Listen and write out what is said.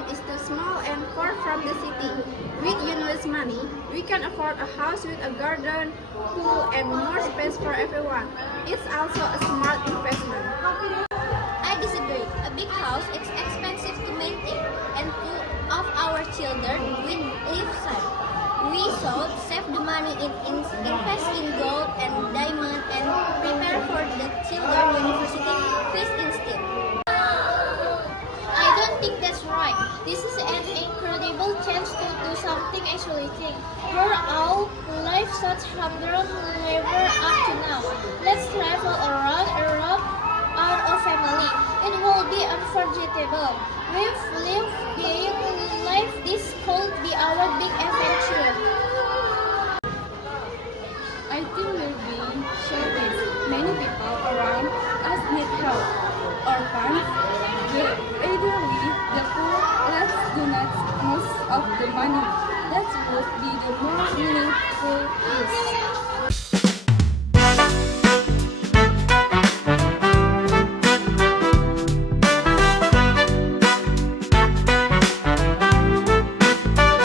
home is too small and far from the city. With Yunus money, we can afford a house with a garden, pool, and more space for everyone. It's also a smart investment. I disagree. A big house is expensive to maintain, and two of our children will live side. We should save the money invest in gold and diamond and prepare for the children university fees instead. I don't think that's right. This is an incredible chance to do something exciting. We're all life such humdrum never up to now. Let's travel around Europe our family. It will be unforgettable. We've lived being life. This could be our big adventure. I think we're being selfish. Many people around us need help. Orphans, the elderly, the poor. Let's donate most of the money. That would be the most meaningful piece.